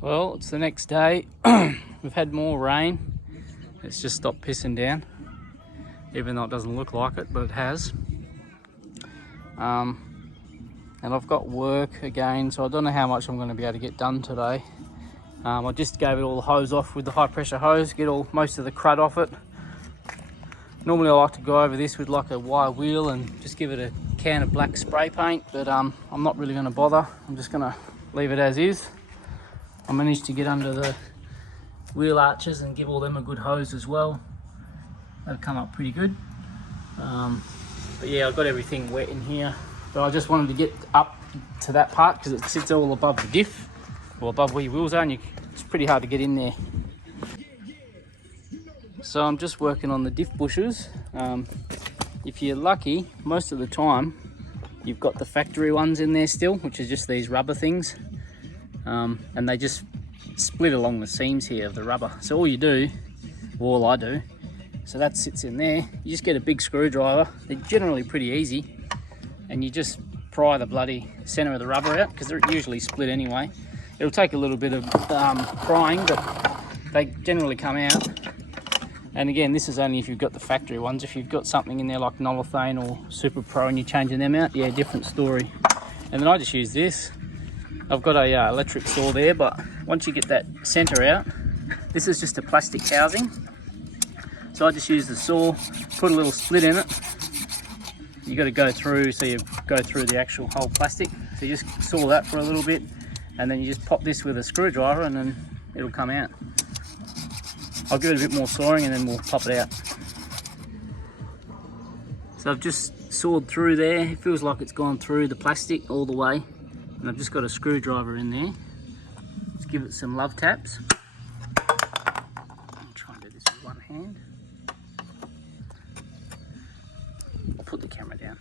Well, it's the next day. We've had more rain. It's just stopped pissing down, even though it doesn't look like it, but it has. And I've got work again, so I don't know how much I'm going to be able to get done today. I just gave it all the hose off with the high pressure hose, get most of the crud off it. Normally I like to go over this with like a wire wheel and just give it a can of black spray paint, but I'm not really going to bother. I'm just going to leave it as is. I managed to get under the wheel arches and give all them a good hose as well. They've come up pretty good. But yeah, I've got everything wet in here. But I just wanted to get up to that part because it sits all above the diff, or above where your wheels are, and it's pretty hard to get in there. So I'm just working on the diff bushes. If you're lucky, most of the time you've got the factory ones in there still, which is just these rubber things. And they just split along the seams here of the rubber. So all you do, or all I do, so that sits in there. You just get a big screwdriver. They're generally pretty easy. And you just pry the bloody center of the rubber out because they're usually split anyway. It'll take a little bit of prying, but they generally come out. And again, this is only if you've got the factory ones. If you've got something in there like Nolithane or Super Pro and you're changing them out, yeah, different story. And then I just use this. I've got a electric saw there, but once you get that center out, this is just a plastic housing. So I just use the saw, put a little split in it. You got to go through, so you go through the actual whole plastic. So you just saw that for a little bit, and then you just pop this with a screwdriver, and then it'll come out. I'll give it a bit more sawing, and then we'll pop it out. So I've just sawed through there. It feels like it's gone through the plastic all the way, and I've just got a screwdriver in there. Let's give it some love taps. I'll try and do this with one hand. Put the camera down.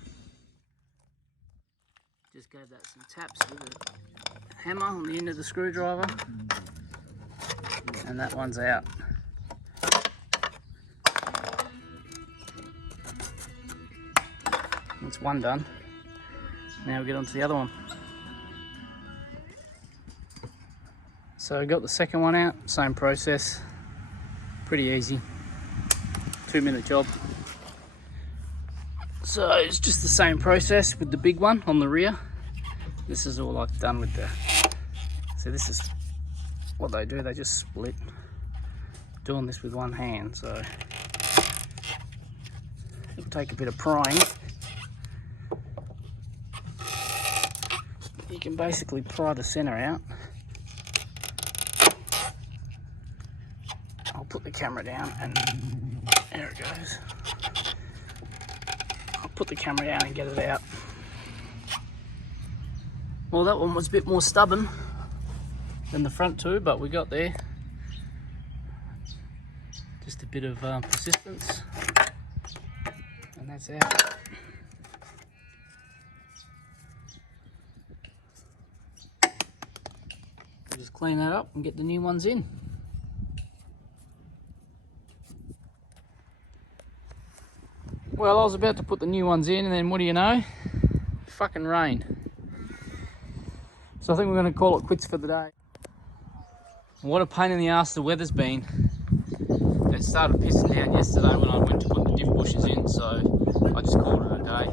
Just gave that some taps with a hammer on the end of the screwdriver, and that one's out. That's one done. Now we get on to the other one. So I got the second one out, same process, pretty easy, 2-minute job. So it's just the same process with the big one on the rear. This is all I've done with the, so this is what they do, they just split. Doing this with one hand, so it'll take a bit of prying. You can basically pry the center out. I'll put the camera down and there it goes. Put the camera down and get it out. Well, that one was a bit more stubborn than the front two, but we got there. Just a bit of persistence, and that's out. Just clean that up and get the new ones in. Well, I was about to put the new ones in, and then what do you know? Fucking rain. So I think we're going to call it quits for the day. What a pain in the ass the weather's been. It started pissing down yesterday when I went to put the diff bushes in, so I just called it a day.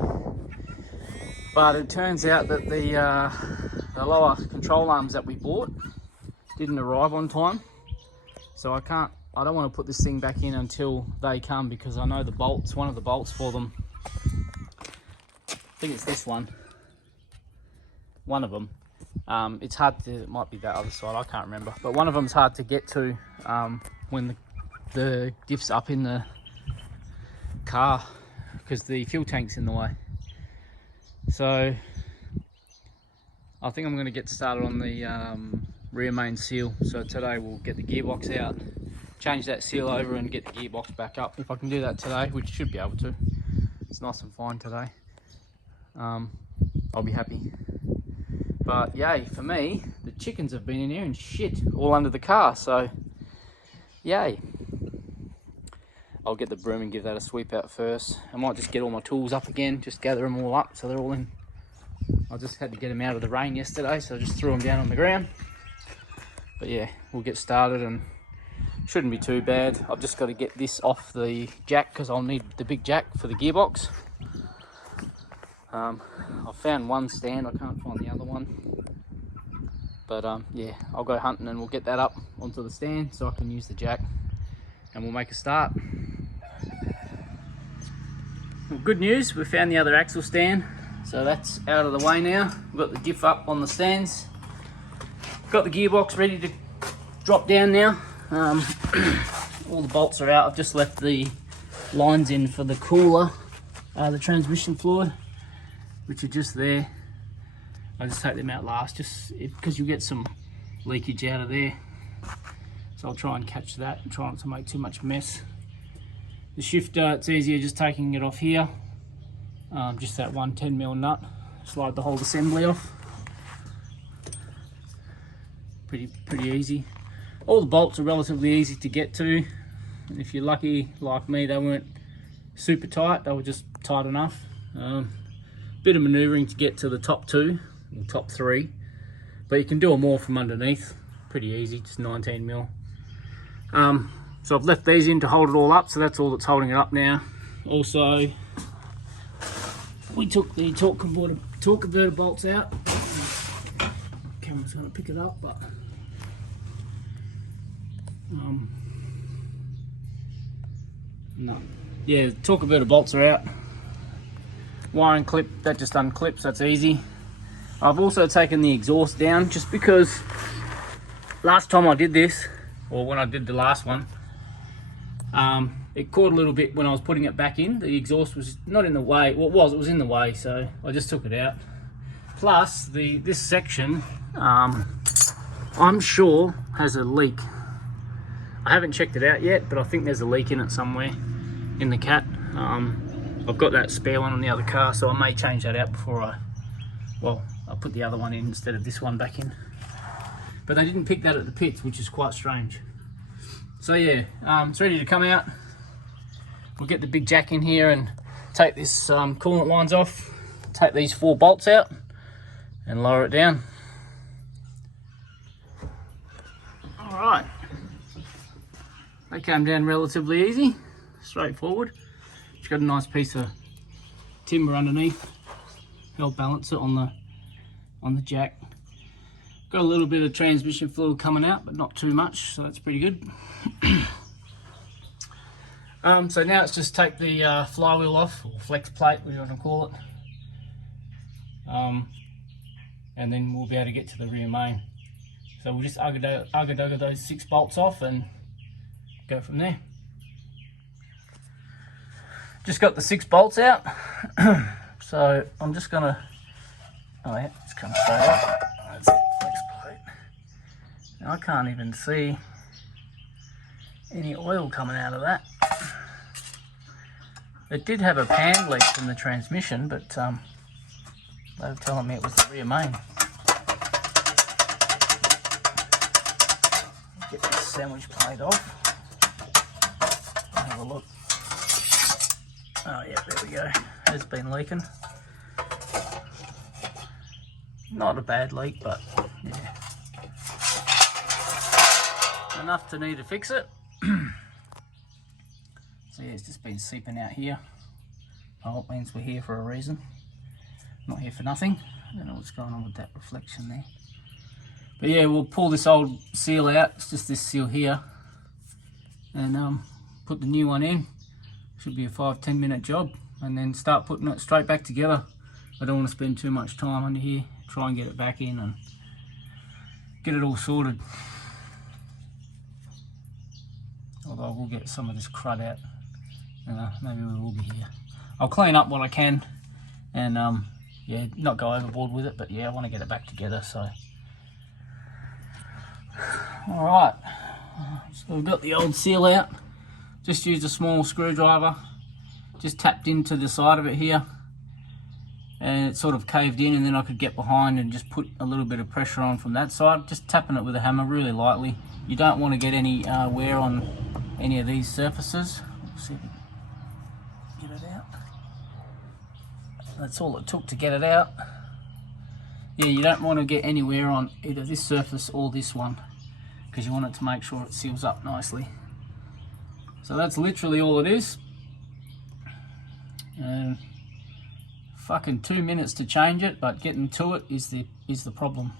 But it turns out that the lower control arms that we bought didn't arrive on time. So I don't want to put this thing back in until they come, because I know the bolts, one of the bolts for them, I think it's this one of them. It's hard to, it might be that other side, I can't remember, but one of them's hard to get to when the diff's up in the car, because the fuel tank's in the way. So I think I'm going to get started on the rear main seal. So today we'll get the gearbox out, change that seal over and get the gearbox back up. If I can do that today, which should be able to, it's nice and fine today, I'll be happy. But yay, for me, the chickens have been in here and shit all under the car, so yay. I'll get the broom and give that a sweep out first. I might just get all my tools up again, just gather them all up so they're all in. I just had to get them out of the rain yesterday, so I just threw them down on the ground. But yeah, we'll get started and shouldn't be too bad. I've just got to get this off the jack because I'll need the big jack for the gearbox. I found one stand, I can't find the other one. But yeah, I'll go hunting and we'll get that up onto the stand so I can use the jack and we'll make a start. Well, good news, we found the other axle stand. So that's out of the way now. We've got the diff up on the stands. Got the gearbox ready to drop down now. All the bolts are out. I've just left the lines in for the cooler, the transmission fluid, which are just there. I just take them out last, just because you get some leakage out of there. So I'll try and catch that and try not to make too much mess. The shifter, it's easier just taking it off here. Just that one 10mm nut. Slide the whole assembly off. Pretty easy. All the bolts are relatively easy to get to. And if you're lucky like me, they weren't super tight, they were just tight enough. Bit of manoeuvring to get to the top two, or top three, but you can do them all from underneath. Pretty easy, just 19mm. So I've left these in to hold it all up, so that's all that's holding it up now. Also, we took the torque converter bolts out. Camera's going to pick it up, but no. Yeah, the torque converter bolts are out. Wiring clip, that just unclips, that's easy. I've also taken the exhaust down just because last time I did this, or when I did the last one, it caught a little bit when I was putting it back in. The exhaust was not in the way, well it was in the way, so I just took it out. Plus, this section, I'm sure has a leak. I haven't checked it out yet, but I think there's a leak in it somewhere in the cat. I've got that spare one on the other car, so I may change that out before I'll put the other one in instead of this one back in. But they didn't pick that at the pits, which is quite strange. So yeah, it's ready to come out. We'll get the big jack in here and take this coolant lines off, take these 4 bolts out and lower it down. All right, they came down relatively easy, straightforward. It's got a nice piece of timber underneath, help balance it on the jack. Got a little bit of transmission fluid coming out, but not too much, so that's pretty good. So now it's just take the flywheel off, or flex plate, whatever you want to call it, and then we'll be able to get to the rear main. So we'll just ugga those 6 bolts off and go from there. Just got the 6 bolts out, so I'm just gonna, oh yeah, it's come straight up. That's the flex plate. Now I can't even see any oil coming out of that. It did have a pan leak from the transmission, but they were telling me it was the rear main. Get this sandwich plate off. Have a look. Oh yeah, there we go. It's been leaking. Not a bad leak, but yeah. Enough to need to fix it. So yeah, it's just been seeping out here. Oh, it means we're here for a reason. Not here for nothing. I don't know what's going on with that reflection there. But yeah, we'll pull this old seal out. It's just this seal here. And put the new one in. Should be a 5-10 minute job, and then start putting it straight back together. I don't want to spend too much time under here. Try and get it back in and get it all sorted. Although I will get some of this crud out. Maybe we will be here. I'll clean up what I can and yeah, not go overboard with it, but yeah, I want to get it back together. So all right, so we've got the old seal out. Just used a small screwdriver, just tapped into the side of it here, and it sort of caved in, and then I could get behind and just put a little bit of pressure on from that side, just tapping it with a hammer really lightly. You don't want to get any wear on any of these surfaces. Let's see if we can get it out. That's all it took to get it out. Yeah, you don't want to get any wear on either this surface or this one. because you want it to make sure it seals up nicely. So that's literally all it is. And fucking 2 minutes to change it, but getting to it is the problem.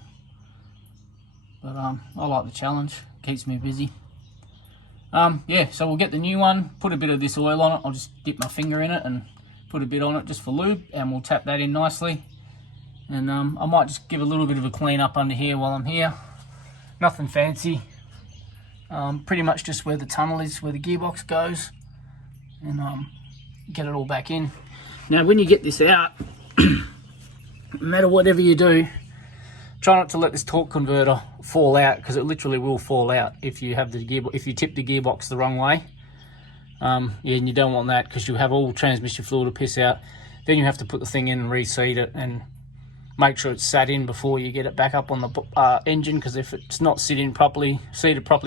But I like the challenge, keeps me busy. Yeah, so we'll get the new one, put a bit of this oil on it. I'll just dip my finger in it and put a bit on it just for lube, and we'll tap that in nicely. And I might just give a little bit of a clean up under here while I'm here. Nothing fancy. Pretty much just where the tunnel is, where the gearbox goes, and get it all back in. Now when you get this out, no matter whatever you do, try not to let this torque converter fall out, because it literally will fall out if you have the gearbox, if you tip the gearbox the wrong way. Yeah, and you don't want that, because you have all transmission fluid to piss out. Then you have to put the thing in and reseat it and make sure it's sat in before you get it back up on the engine, because if it's not seated properly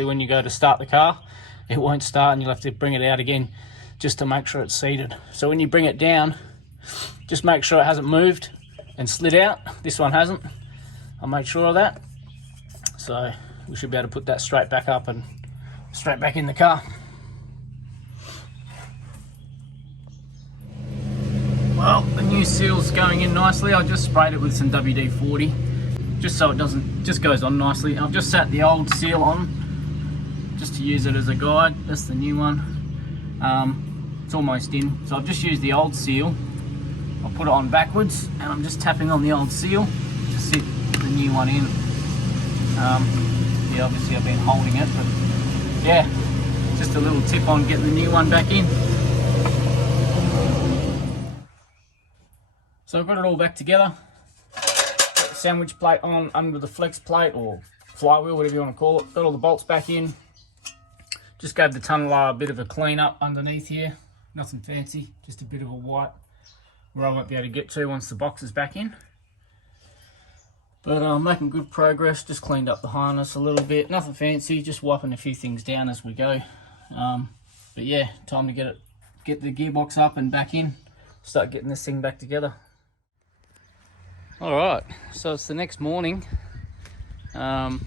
when you go to start the car, it won't start, and you'll have to bring it out again just to make sure it's seated. So when you bring it down, just make sure it hasn't moved and slid out. This one hasn't. I'll make sure of that. So we should be able to put that straight back up and straight back in the car. Well, the new seal's going in nicely. I just sprayed it with some WD-40 just so it just goes on nicely. I've just sat the old seal on just to use it as a guide. That's the new one. It's almost in, so I've just used the old seal. I'll put it on backwards, and I'm just tapping on the old seal to sit the new one in. Yeah, obviously I've been holding it, but yeah, just a little tip on getting the new one back in. So I've got it all back together. Got the sandwich plate on under the flex plate, or flywheel, whatever you want to call it. Got all the bolts back in. Just gave the tunnel a bit of a clean up underneath here. Nothing fancy, just a bit of a wipe where I won't be able to get to once the box is back in. But I'm making good progress. Just cleaned up the harness a little bit. Nothing fancy, just wiping a few things down as we go. But yeah, time to get the gearbox up and back in. Start getting this thing back together. All right, so it's the next morning. I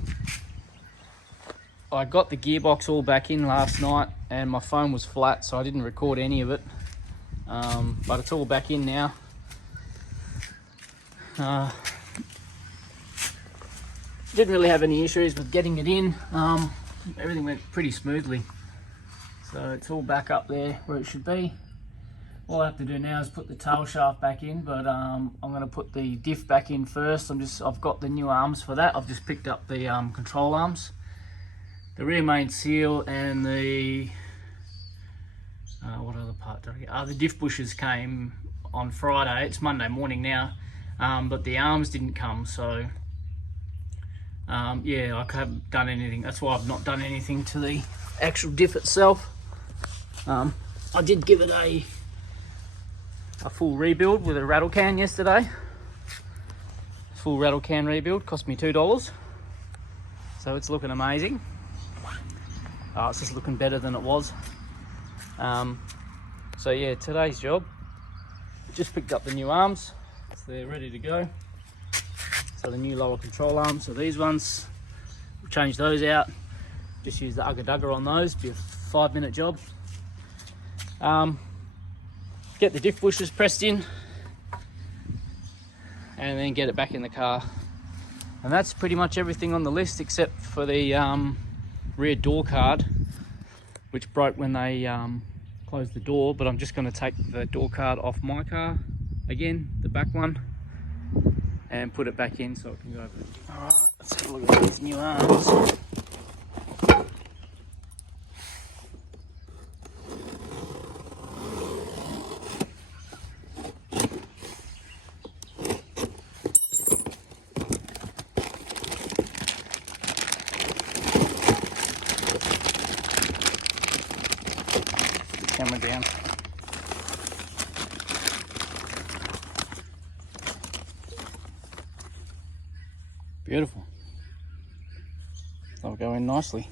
got the gearbox all back in last night, and my phone was flat, so I didn't record any of it. But it's all back in now. Didn't really have any issues with getting it in. Everything went pretty smoothly. So it's all back up there where it should be. All I have to do now is put the tail shaft back in, but I'm going to put the diff back in first. I've got the new arms for that. I've just picked up the control arms, the rear main seal, and the what other part did I get? The diff bushes came on Friday. It's Monday morning now, but the arms didn't come. So yeah, I haven't done anything. That's why I've not done anything to the actual diff itself. I did give it a full rebuild with a rattle can yesterday. Full rattle can rebuild, cost me $2. So it's looking amazing. It's just looking better than it was. So yeah, today's job, just picked up the new arms, so they're ready to go. So the new lower control arms, so these ones, we'll change those out. Just use the ugga dugger on those, be a 5-minute job. Get the diff bushes pressed in, and then get it back in the car. And that's pretty much everything on the list, except for the rear door card, which broke when they closed the door. But I'm just going to take the door card off my car again, the back one, and put it back in so it can go over. All right, let's have a look at these new arms. Camera down. Beautiful. They'll go in nicely.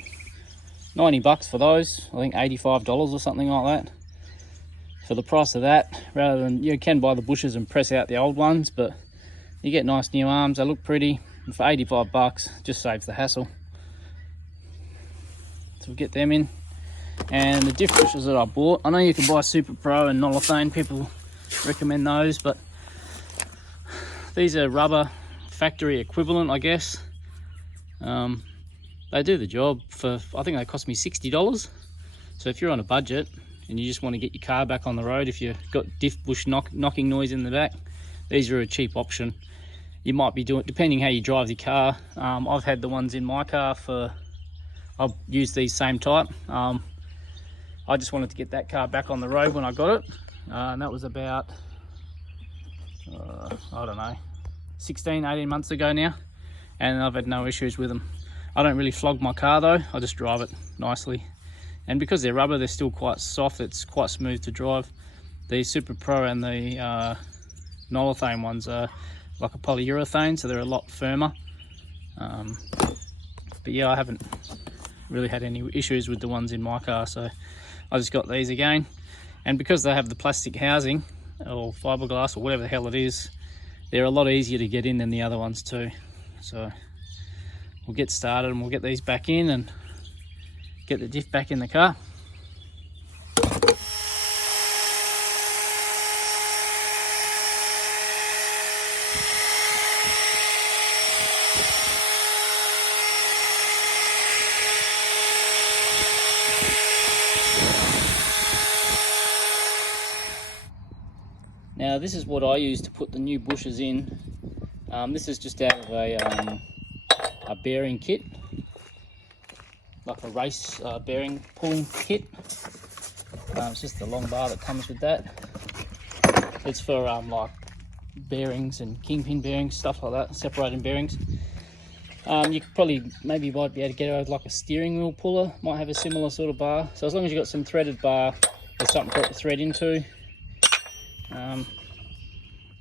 $90 for those. I think $85 or something like that. For the price of that, rather than, you can buy the bushes and press out the old ones, but you get nice new arms. They look pretty. And for $85, just saves the hassle. So we'll get them in. And the diff bushers that I bought, I know you can buy Super Pro and Nolothane, people recommend those, but these are rubber factory equivalent, I guess. They do the job for, I think they cost me $60. So if you're on a budget and you just want to get your car back on the road, if you've got diff bush knocking noise in the back, these are a cheap option. You might be doing, depending how you drive your car. I've had the ones in my car for, I've used these same type. I just wanted to get that car back on the road when I got it. And that was about, I don't know, 16, 18 months ago now. And I've had no issues with them. I don't really flog my car though, I just drive it nicely. And because they're rubber, they're still quite soft, it's quite smooth to drive. The Super Pro and the Nolothane ones are like a polyurethane, so they're a lot firmer. But yeah, I haven't really had any issues with the ones in my car, so I just got these again. And because they have the plastic housing, or fiberglass, or whatever the hell it is, they're a lot easier to get in than the other ones too. So we'll get started and we'll get these back in and get the diff back in the car. Now this is what I use to put the new bushers in. This is just out of a bearing kit, like a race bearing pulling kit. It's just the long bar that comes with that. It's for like bearings and kingpin bearings, stuff like that, separating bearings. You could probably, maybe might be able to get it with like a steering wheel puller, might have a similar sort of bar. So as long as you've got some threaded bar or something to put the thread into.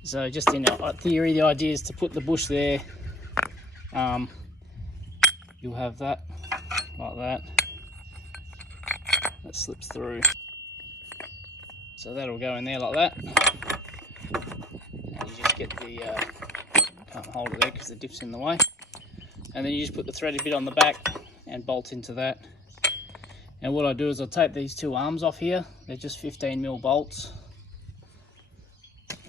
So just in theory, the idea is to put the bush there. You'll have that, like that. That slips through. So that'll go in there like that. And you just get the, can't hold it there because the diff's in the way. And then you just put the threaded bit on the back and bolt into that. And what I do is I tape these two arms off here. They're just 15mm bolts.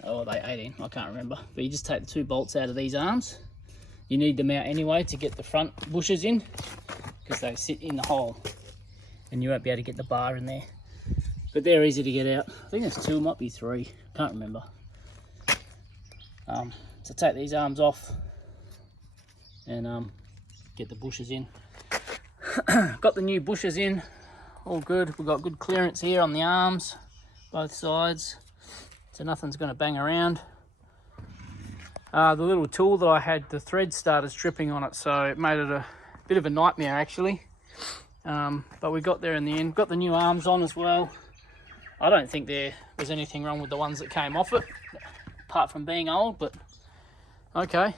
Or are they 18? I can't remember. But you just take the two bolts out of these arms. You need them out anyway to get the front bushers in, because they sit in the hole and you won't be able to get the bar in there. But they're easy to get out. I think there's two, might be three. Can't remember. So take these arms off and get the bushers in. Got the new bushers in, all good. We've got good clearance here on the arms, both sides. So nothing's going to bang around. The little tool that I had, the thread started stripping on it, so it made it a bit of a nightmare actually. But we got there in the end. Got the new arms on as well. I don't think there was anything wrong with the ones that came off it, apart from being old, but okay.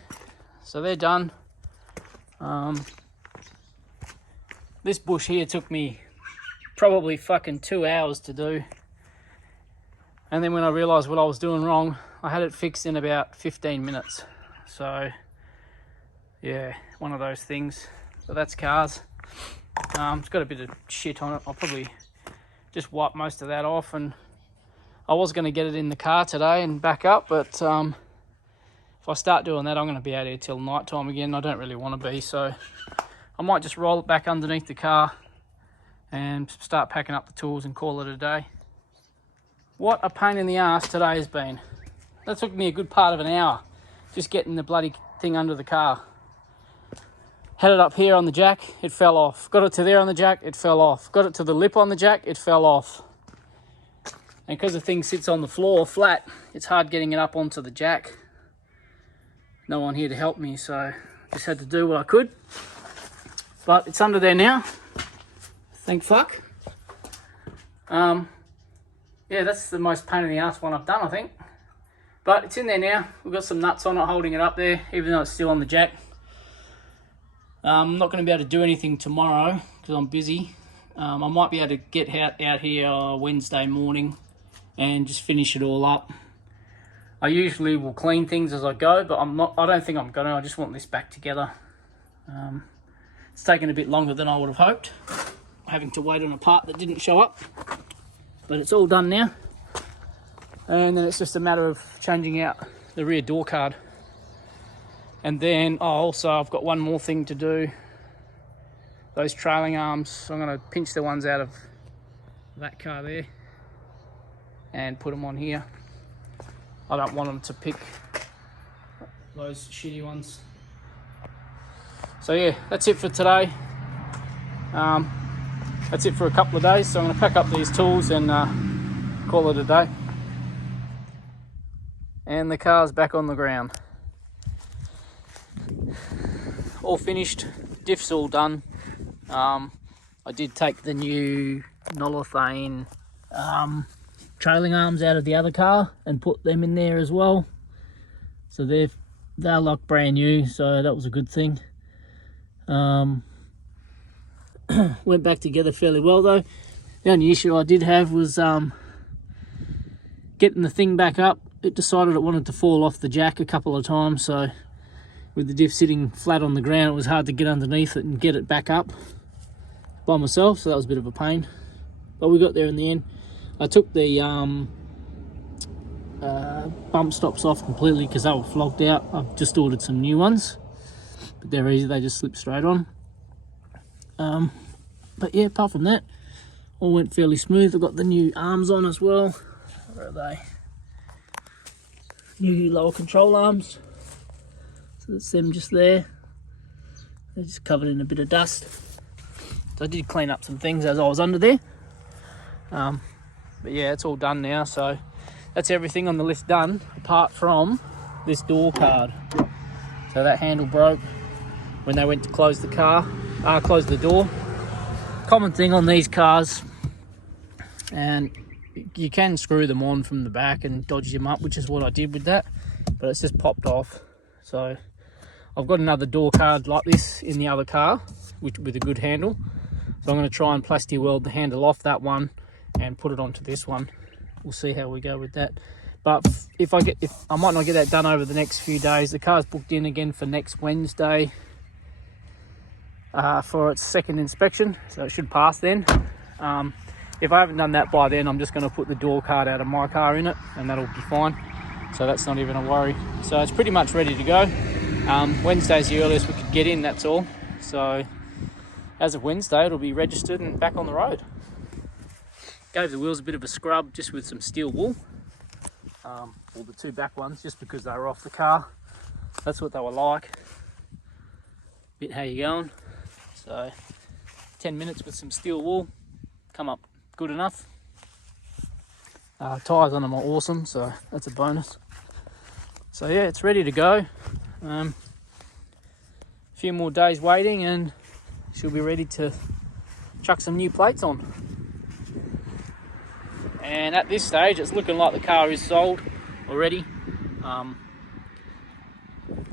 So they're done. This bush here took me probably fucking 2 hours to do. And then when I realised what I was doing wrong, I had it fixed in about 15 minutes. So, yeah, one of those things. But that's cars. It's got a bit of shit on it. I'll probably just wipe most of that off. And I was going to get it in the car today and back up. But if I start doing that, I'm going to be out here till night time again. I don't really want to be. So I might just roll it back underneath the car and start packing up the tools and call it a day. What a pain in the ass today has been. That took me a good part of an hour, just getting the bloody thing under the car. Had it up here on the jack, it fell off. Got it to there on the jack, it fell off. Got it to the lip on the jack, it fell off. And because the thing sits on the floor flat, it's hard getting it up onto the jack. No one here to help me, so just had to do what I could. But it's under there now. Thank fuck. Yeah, that's the most pain in the ass one I've done, I think. But it's in there now. We've got some nuts on it holding it up there, even though it's still on the jack. I'm not going to be able to do anything tomorrow because I'm busy. I might be able to get out here Wednesday morning and just finish it all up. I usually will clean things as I go, but I don't think I'm going to. I just want this back together. It's taken a bit longer than I would have hoped. having to wait on a part that didn't show up. But it's all done now. And then it's just a matter of changing out the rear door card. And then also I've got one more thing to do. Those trailing arms, I'm going to pinch the ones out of that car there and put them on here. I don't want them to pick those shitty ones. So yeah, that's it for today. That's it for a couple of days. So I'm going to pack up these tools and call it a day. And the car's back on the ground. All finished, diff's all done. I did take the new Nolothane trailing arms out of the other car and put them in there as well. So they're like brand new, so that was a good thing. Went back together fairly well though. The only issue I did have was getting the thing back up. It decided it wanted to fall off the jack a couple of times, so with the diff sitting flat on the ground, it was hard to get underneath it and get it back up by myself, so that was a bit of a pain. But we got there in the end. I took the bump stops off completely because they were flogged out. I've just ordered some new ones, but they're easy, they just slip straight on. But yeah, apart from that, all went fairly smooth. I've got the new arms on as well. Where are they? New lower control arms. So that's them just there. They're just covered in a bit of dust. So I did clean up some things as I was under there. But yeah, it's all done now. So that's everything on the list done, apart from this door card. So that handle broke when they went to close the car, close the door. Common thing on these cars, and you can screw them on from the back and dodge them up, which is what I did with that, but it's just popped off. So I've got another door card like this in the other car with a good handle, so I'm going to try and plastic weld the handle off that one and put it onto this one. We'll see how we go with that. But if I might not get that done over the next few days. The car's booked in again for next Wednesday for its second inspection, so it should pass then. If I haven't done that by then, I'm just going to put the door card out of my car in it, and that'll be fine. So that's not even a worry. So it's pretty much ready to go. Wednesday's the earliest we could get in, that's all. So as of Wednesday, it'll be registered and back on the road. Gave the wheels a bit of a scrub just with some steel wool. Or the two back ones, just because they were off the car. That's what they were like. Bit how you going. So 10 minutes with some steel wool, come up good enough. Tyres on them are awesome, so that's a bonus. So yeah, it's ready to go. A few more days waiting and she'll be ready to chuck some new plates on. And at this stage, it's looking like the car is sold already.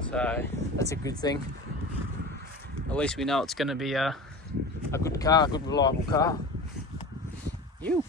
So that's a good thing. At least we know it's going to be a good car, a good reliable car. You.